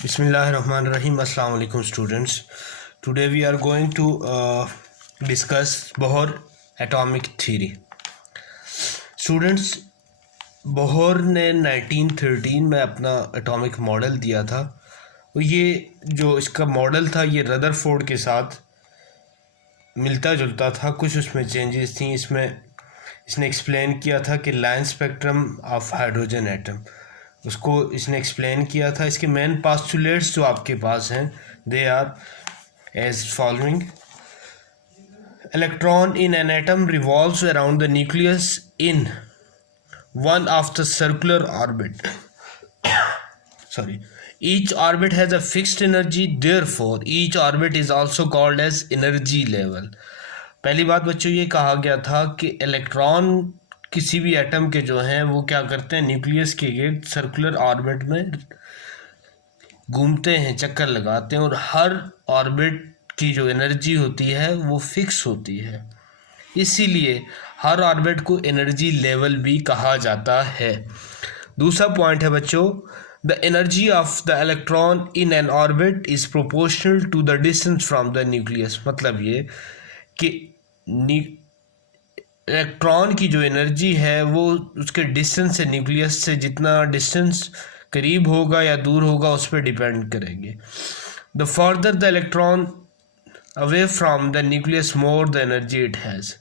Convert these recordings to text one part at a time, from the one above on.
Bismillahirrahmanirrahim. Assalamu alaikum students. Today we are going to discuss Bohr atomic theory. Students, Bohr ने 1913 में अपना atomic model दिया था। और ये जो इसका मॉडल था ये रदरफोर्ड के साथ मिलता जुलता था, कुछ उसमें चेंजेस थी। इसने एक्सप्लेन किया था कि line spectrum of hydrogen atom, उसको इसने एक्सप्लेन किया था। इसके मेन पास्टुलेट्स जो आपके पास हैं they are as following: electron in an atom revolves around the nucleus in one of the circular orbit. Each orbit has a fixed energy, therefore each orbit is also called as energy level. पहली बात बच्चों ये कहा गया था कि electron किसी भी एटम के जो हैं वो क्या करते हैं, न्यूक्लियस के गिर्द सर्कुलर ऑर्बिट में घूमते हैं, चक्कर लगाते हैं, और हर ऑर्बिट की जो एनर्जी होती है वो फिक्स होती है। इसीलिए हर ऑर्बिट को एनर्जी लेवल भी कहा जाता है। दूसरा पॉइंट है बच्चों, the energy of the electron in an orbit is proportional to the distance from the nucleus. मतलब ये कि इलेक्ट्रॉन की जो एनर्जी है वो उसके डिस्टेंस से, न्यूक्लियस से जितना डिस्टेंस करीब होगा या दूर होगा उस पर डिपेंड करेंगे। The further the electron away from the nucleus more the energy it has.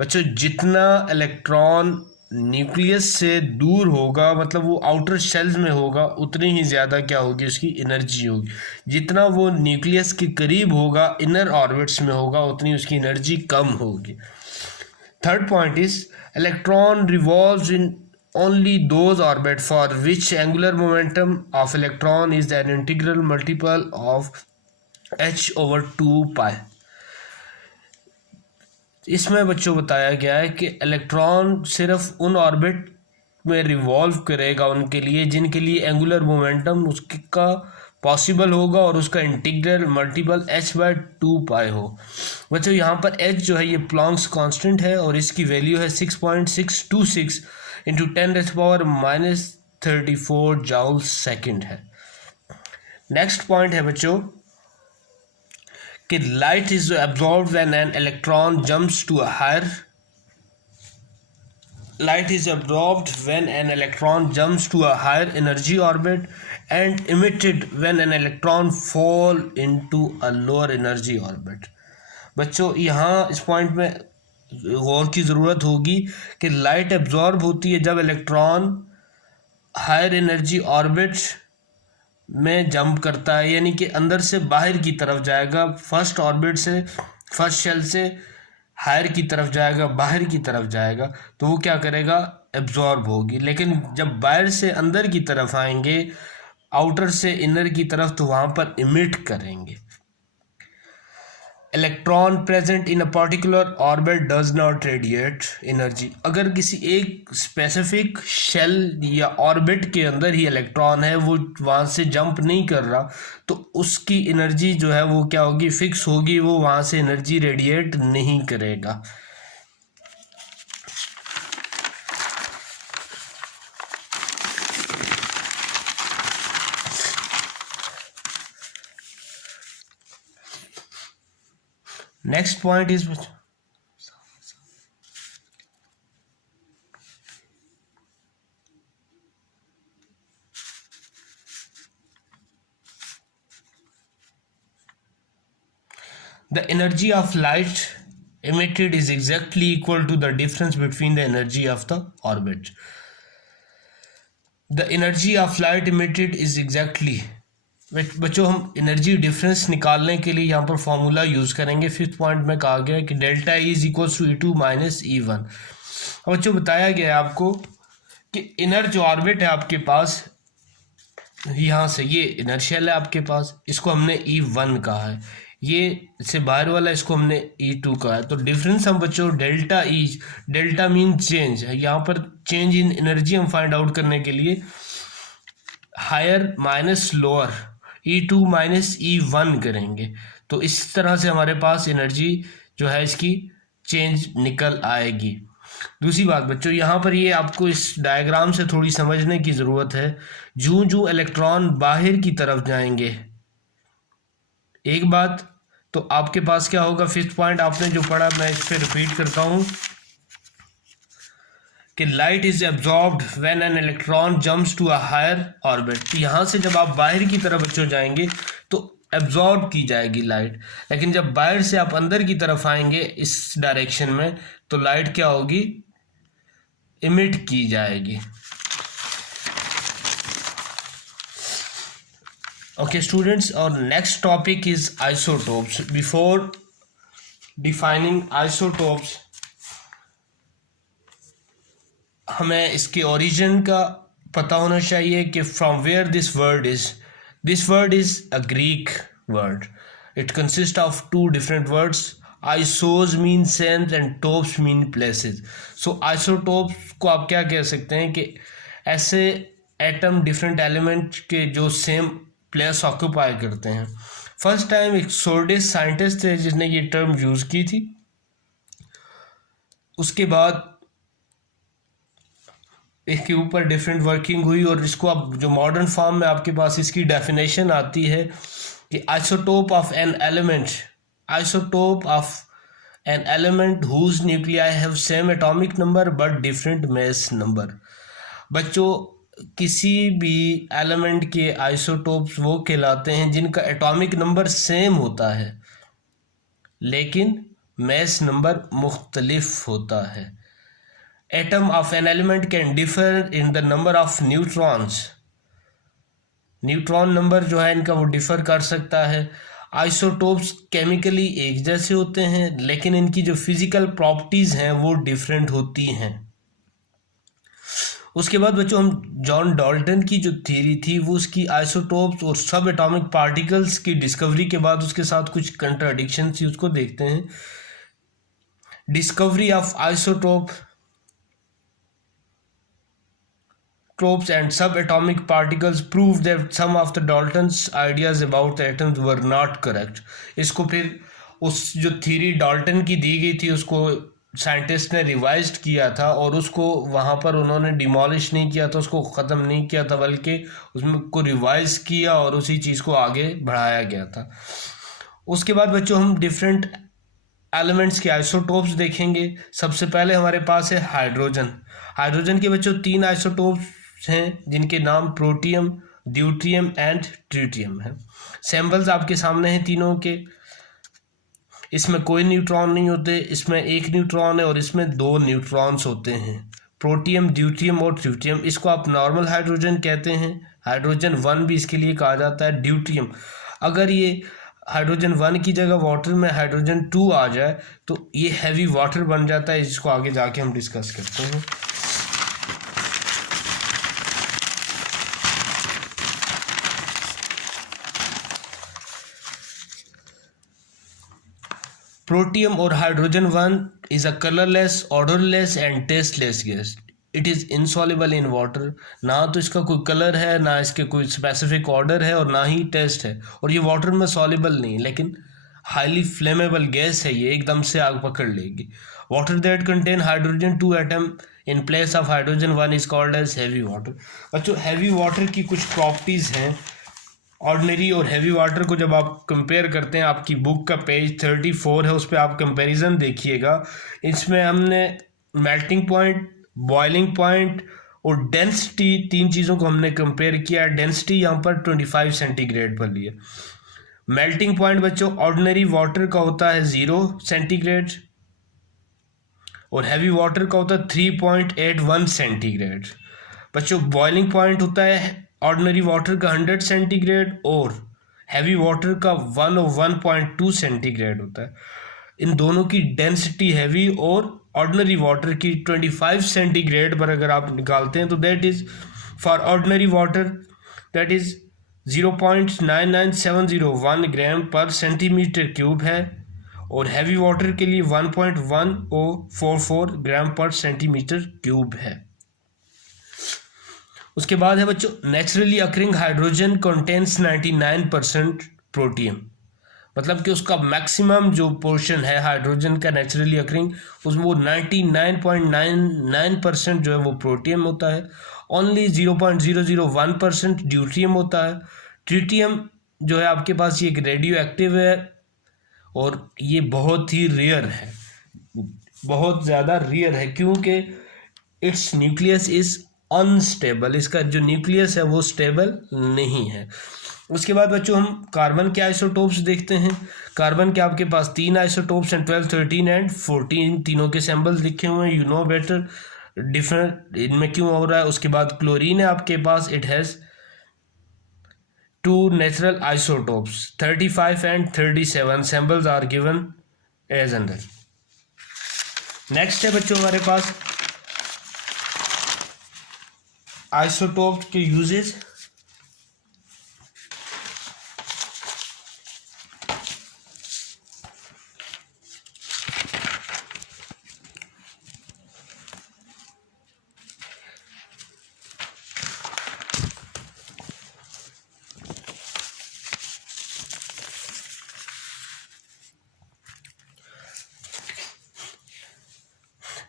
बच्चों, जितना इलेक्ट्रॉन न्यूक्लियस से दूर होगा, मतलब वो आउटर शेल्स में होगा, उतनी ही ज़्यादा क्या होगी, उसकी एनर्जी होगी। जितना वो न्यूक्लियस के करीब होगा, इनर ऑर्बिट्स में होगा, उतनी उसकी एनर्जी कम होगी। Third point is electron revolves in only those orbit for which angular momentum of electron is an integral multiple of h/2 pi। इसमें बच्चों बताया गया है कि इलेक्ट्रॉन सिर्फ उन ऑर्बिट में रिवॉल्व करेगा उनके लिए जिनके लिए एंगुलर मोमेंटम उसका पॉसिबल होगा और उसका इंटीग्रल मल्टीपल h/2 पाई हो। बच्चों, यहाँ पर h जो है ये प्लॉन्क्स कांस्टेंट है और इसकी वैल्यू है 6.626 इंटू 10⁻34 जूल सेकेंड है। नेक्स्ट पॉइंट है बच्चों कि light is absorbed when an electron jumps to a higher energy orbit and emitted when an electron fall into a lower energy orbit। बच्चों, यहाँ इस पॉइंट में गौर की ज़रूरत होगी कि लाइट एब्जॉर्ब होती है जब इलेक्ट्रॉन हायर एनर्जी ऑर्बिट में जंप करता है, यानी कि अंदर से बाहर की तरफ जाएगा, फर्स्ट ऑर्बिट से, फर्स्ट शेल से हायर की तरफ जाएगा, बाहर की तरफ जाएगा, तो वो क्या करेगा, एब्जॉर्ब होगी। लेकिन जब बाहर से अंदर की तरफ आएंगे, आउटर से इनर की तरफ, तो वहाँ पर इमिट करेंगे। Electron present in a particular orbit does not radiate energy. अगर किसी एक स्पेसिफिक शेल या ऑर्बिट के अंदर ही इलेक्ट्रॉन है, वो वहाँ से जंप नहीं कर रहा, तो उसकी एनर्जी जो है वो क्या होगी, फिक्स होगी, वो वहाँ से एनर्जी रेडिएट नहीं करेगा। Next point is the energy of light emitted is exactly equal to the difference between the energy of the orbit. The energy of light emitted is exactly, बच्चों हम एनर्जी डिफरेंस निकालने के लिए यहाँ पर formula use करेंगे। Fifth point में कहा गया है कि delta E is equals to E2 minus E1। और बच्चों बताया गया है आपको कि इनर जो ऑर्बिट है आपके पास, यहाँ से ये इनर शेल है आपके पास, इसको हमने E1 कहा है, ये इससे बाहर वाला इसको हमने E2 कहा है। तो डिफरेंस हम बच्चों delta E, delta mean change है, यहाँ पर चेंज इन एनर्जी हम फाइंड आउट करने के लिए higher minus lower E2 minus E1 करेंगे, तो इस तरह से हमारे पास एनर्जी जो है इसकी चेंज निकल आएगी। दूसरी बात बच्चों, यहाँ पर ये आपको इस डायग्राम से थोड़ी समझने की ज़रूरत है। जूं जूं इलेक्ट्रॉन बाहर की तरफ जाएंगे, एक बात तो आपके पास क्या होगा, फिफ्थ पॉइंट आपने जो पढ़ा मैं इस पर रिपीट करता हूँ कि light is absorbed when an electron jumps to a higher orbit. यहाँ से जब आप बाहर की तरफ बच्चों जाएंगे तो एब्जॉर्ब की जाएगी लाइट, लेकिन जब बाहर से आप अंदर की तरफ आएंगे इस डायरेक्शन में तो लाइट क्या होगी, इमिट की जाएगी। ओके स्टूडेंट्स, और next topic is isotopes. Before defining isotopes हमें इसके ओरिजिन का पता होना चाहिए कि from where this word is a Greek word. It consist of two different words, isos mean sames and topos mean places. So isotopes को आप क्या कह सकते हैं कि ऐसे एटम डिफरेंट एलिमेंट के जो सेम प्लेस ऑक्यूपाई करते हैं। फर्स्ट टाइम एक सोर्डिस साइंटिस्ट थे जिसने ये टर्म यूज़ की थी। उसके बाद इसके ऊपर डिफरेंट वर्किंग हुई और इसको अब जो मॉडर्न फॉर्म में आपके पास इसकी डेफिनेशन आती है कि isotope of an element whose nuclei have same atomic number but different mass number. बच्चों, किसी भी एलिमेंट के आइसोटोप्स वो कहलाते हैं जिनका एटॉमिक नंबर सेम होता है लेकिन मास नंबर मुख्तलिफ होता है। Atom of an element can differ in the number of neutrons. Neutron number जो है इनका वो डिफर कर सकता है। आइसोटोप्स केमिकली एक जैसे होते हैं लेकिन इनकी जो फिजिकल प्रॉपर्टीज़ हैं वो डिफरेंट होती हैं। उसके बाद बच्चों हम जॉन डाल्टन की जो थ्योरी थी वो उसकी आइसोटोप्स और सब एटॉमिक पार्टिकल्स की डिस्कवरी के बाद उसके साथ कुछ कंट्राडिक्शन थी, उसको देखते हैं। Discovery of isotopes and subatomic particles proved that some of the Dalton's ideas about the atoms were not correct। इसको फिर उस जो थ्योरी डाल्टन की दी गई थी उसको साइंटिस्ट ने रिवाइज्ड किया था और उसको वहाँ पर उन्होंने डिमोलिश नहीं किया था, उसको ख़त्म नहीं किया था, बल्कि उसमें को रिवाइज किया और उसी चीज़ को आगे बढ़ाया गया था। उसके बाद बच्चों हम डिफरेंट एलिमेंट्स के आइसोटोप्स देखेंगे। सबसे पहले हमारे पास है हाइड्रोजन के बच्चों 3 आइसोटोप्स हैं जिनके नाम प्रोटियम, ड्यूट्रियम एंड ट्रिटियम है। सैम्पल्स आपके सामने हैं तीनों के। इसमें कोई न्यूट्रॉन नहीं होते, इसमें एक न्यूट्रॉन है और इसमें 2 न्यूट्रॉन्स होते हैं। प्रोटियम, ड्यूट्रियम और ट्रिटियम, इसको आप नॉर्मल हाइड्रोजन कहते हैं। हाइड्रोजन 1 भी इसके लिए कहा जाता है। ड्यूट्रियम, अगर ये हाइड्रोजन 1 की जगह वाटर में हाइड्रोजन 2 आ जाए तो ये हैवी वाटर बन जाता है, जिसको आगे जाके हम डिस्कस करते हैं। प्रोटियम और hydrogen 1 is a colorless, odorless and tasteless gas. It is insoluble in water। ना तो इसका कोई कलर है, ना इसके कोई स्पेसिफिक ऑर्डर है और ना ही टेस्ट है, और ये वाटर में सॉल्युबल नहीं, लेकिन हाईली फ्लेमेबल गैस है, ये एकदम से आग पकड़ लेगी। Water that contain hydrogen 2 atom in place of hydrogen 1 is called as heavy water. बच्चों, हैवी वाटर की कुछ प्रॉपर्टीज़ हैं। ऑर्डिनरी और हैवी वाटर को जब आप कंपेयर करते हैं, आपकी बुक का पेज 34 है, उस पर आप कंपैरिजन देखिएगा। इसमें हमने मेल्टिंग पॉइंट, बॉइलिंग पॉइंट और डेंसिटी, 3 चीज़ों को हमने कंपेयर किया। डेंसिटी यहाँ पर 25 सेंटीग्रेड पर लिया। मेल्टिंग पॉइंट बच्चों ऑर्डिनरी वाटर का होता है 0 सेंटीग्रेड और हैवी वाटर का होता है 3.81 सेंटीग्रेड। बच्चों, बॉइलिंग पॉइंट होता है ऑर्डिनरी वाटर का 100 सेंटीग्रेड और हैवी वाटर का 101.2 सेंटीग्रेड होता है। इन दोनों की डेंसिटी हैवी और ऑर्डिनरी वाटर की 25 सेंटीग्रेड पर अगर आप निकालते हैं तो that is for ordinary water that is 0.99701 ग्राम पर सेंटीमीटर क्यूब है और हैवी वाटर के लिए 1.1044 ग्राम पर सेंटीमीटर क्यूब है। उसके बाद है बच्चों naturally occurring hydrogen contains 99% protium. मतलब कि उसका मैक्सिमम जो पोर्शन है हाइड्रोजन का नेचुरली अकरिंग, उसमें वो 99.99% जो है वो प्रोटियम होता है, ओनली 0.001% ड्यूट्रियम होता है। ट्रिटियम जो है आपके पास ये एक रेडियो एक्टिव है और ये बहुत ही रेयर है, बहुत ज़्यादा रेयर है, क्योंकि इट्स न्यूक्लियस इज अनस्टेबल, इसका जो न्यूक्लियस है वो स्टेबल नहीं है। उसके बाद बच्चों हम कार्बन के आइसोटोप्स देखते हैं। कार्बन के आपके पास 3 आइसोटोप्स हैं, 12, 13 एंड 14, तीनों के सैम्पल्स लिखे हुए हैं। यू नो बेटर डिफरेंट इनमें क्यों हो रहा है। उसके बाद क्लोरीन है आपके पास, it has 2 natural isotopes, 35 and 37 samples are given as under. Next है बच्चों हमारे पास आइसोटोप के यूजेस।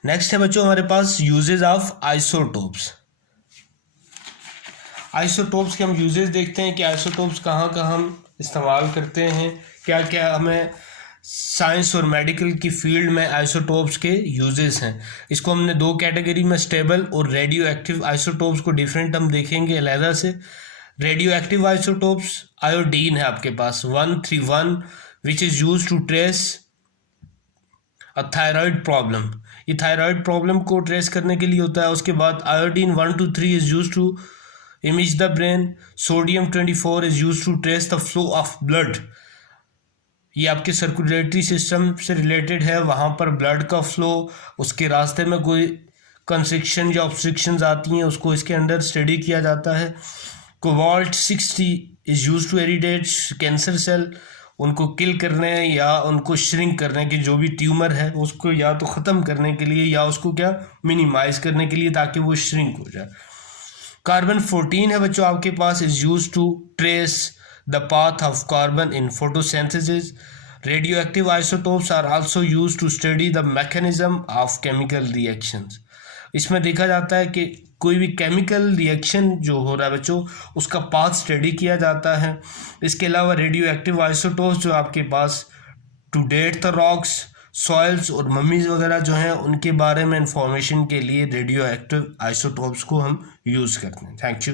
नेक्स्ट है बच्चों हमारे पास यूजेस ऑफ आइसोटोप्स। आइसोटोप्स के हम यूजेस देखते हैं कि आइसोटोप्स कहाँ कहाँ हम इस्तेमाल करते हैं, क्या क्या हमें साइंस और मेडिकल की फील्ड में आइसोटोप्स के यूजेस हैं। इसको हमने 2 कैटेगरी में, स्टेबल और रेडियो एक्टिव आइसोटोप्स को डिफरेंट हम देखेंगे अलहदा से। रेडियो एक्टिव आइसोटोप्स, आयोडीन है आपके पास 131 which is use to trace a thyroid problem, ये थायराइड प्रॉब्लम को ट्रेस करने के लिए होता है। उसके बाद iodine 123 is use to image the brain. Sodium 24 is use to trace the flow of blood, ये आपके सर्कुलेटरी सिस्टम से रिलेटेड है, वहाँ पर ब्लड का फ्लो, उसके रास्ते में कोई कंस्ट्रिक्शन या ऑब्स्ट्रिक्शंस आती हैं उसको इसके अंदर स्टडी किया जाता है। Cobalt 60 is use to irradiate cancer cell, उनको किल करने या उनको श्रिंक करने के, जो भी ट्यूमर है उसको या तो ख़त्म करने के लिए या उसको क्या मिनिमाइज करने के लिए, ताकि वो श्रिंक हो जाए। कार्बन 14 है बच्चों आपके पास, is use to trace the path of carbon in photosynthesis. Radioactive isotopes are also use to study the mechanism of chemical reactions. इसमें देखा जाता है कि कोई भी केमिकल रिएक्शन जो हो रहा है बच्चों, उसका पाथ स्टडी किया जाता है। इसके अलावा रेडियो एक्टिव आइसोटोप्स जो आपके पास to date the rocks, soils और मम्मीज वगैरह जो हैं उनके बारे में इंफॉर्मेशन के लिए रेडियो एक्टिव आइसोटोप्स को हम यूज़ करते हैं। Thank you.